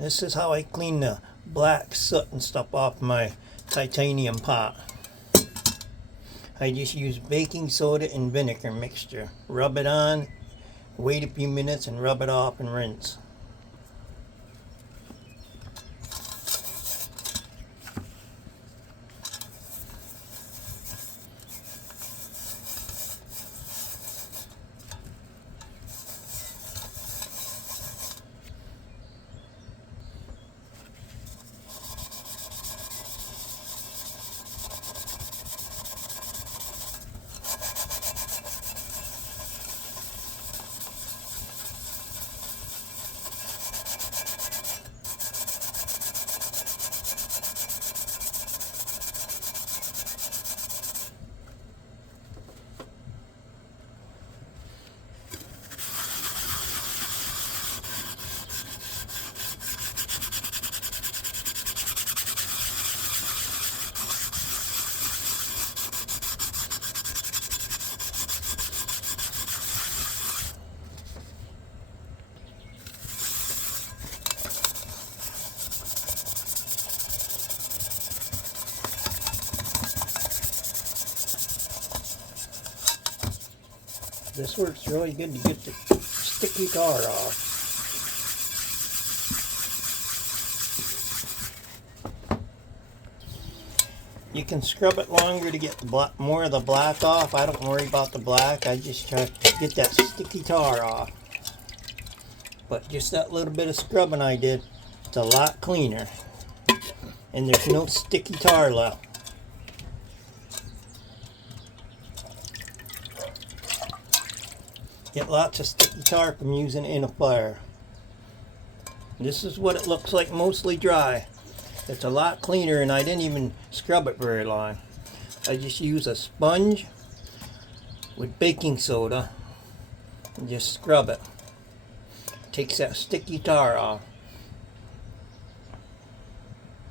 This is how I clean the black soot and stuff off my titanium pot. I just use baking soda and vinegar mixture. Rub it on, wait a few minutes and rub it off and rinse. This works really good to get the sticky tar off. You can scrub it longer to get more of the black off. I don't worry about the black. I just try to get that sticky tar off. But just that little bit of scrubbing I did, it's a lot cleaner. And there's no sticky tar left. Get lots of sticky tar from using it in a fire. This is what it looks like mostly dry. It's a lot cleaner and I didn't even scrub it very long. I just use a sponge with baking soda and just scrub it. Takes that sticky tar off.